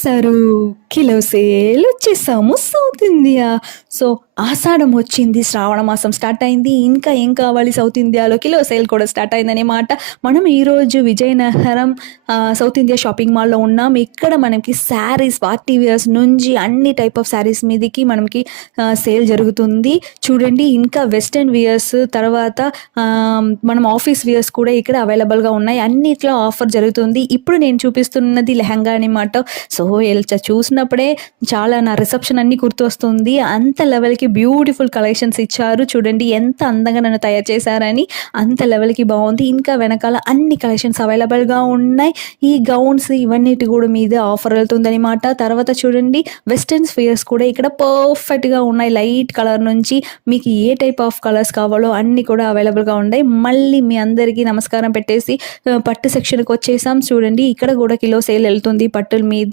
వచ్చేసారు. కిలో సేలొచ్చేసాము south India. సో, ఆషాఢం వచ్చింది. శ్రావణ మాసం స్టార్ట్ అయింది. ఇంకా ఏం కావాలి సౌత్ ఇండియాలో కిలో సేల్ కూడా స్టార్ట్ అయిందనమాట. మనం ఈరోజు విజయనగరం సౌత్ ఇండియా షాపింగ్ మాల్‌లో ఉన్నాం. ఇక్కడ మనకి శారీస్ పార్టీ వేర్స్ నుంచి అన్ని టైప్ ఆఫ్ శారీస్ మీదకి మనకి సేల్ జరుగుతుంది. చూడండి ఇంకా వెస్టర్న్ వియర్స్ తర్వాత మనం ఆఫీస్ వియర్స్ కూడా ఇక్కడ అవైలబుల్‌గా ఉన్నాయి. అన్నిట్లో ఆఫర్ జరుగుతుంది. ఇప్పుడు నేను చూపిస్తున్నది లెహంగా అనమాట. సో, చూసినప్పుడే చాలా నా రిసెప్షన్ అన్నీ గుర్తొస్తుంది. అంత లెవెల్‌కి బ్యూటిఫుల్ కలెక్షన్స్ ఇచ్చారు. చూడండి ఎంత అందంగా నన్ను తయారు చేశారని. అంత లెవెల్‌కి బాగుంది. ఇంకా వెనకాల అన్ని కలెక్షన్స్ అవైలబుల్‌గా ఉన్నాయి. ఈ గౌన్స్ ఇవన్నిటి కూడా మీద ఆఫర్ వెళ్తుందనమాట. తర్వాత చూడండి వెస్టర్న్ వేర్స్ కూడా ఇక్కడ పర్ఫెక్ట్‌గా ఉన్నాయి. లైట్ కలర్ నుంచి మీకు ఏ టైప్ ఆఫ్ కలర్స్ కావాలో అన్నీ కూడా అవైలబుల్‌గా ఉన్నాయి. మళ్ళీ మీ అందరికీ నమస్కారం పెట్టేసి పట్టు సెక్షన్‌కి వచ్చేసాం. చూడండి ఇక్కడ కూడా కిలో సేల్ వెళ్తుంది పట్టుల మీద.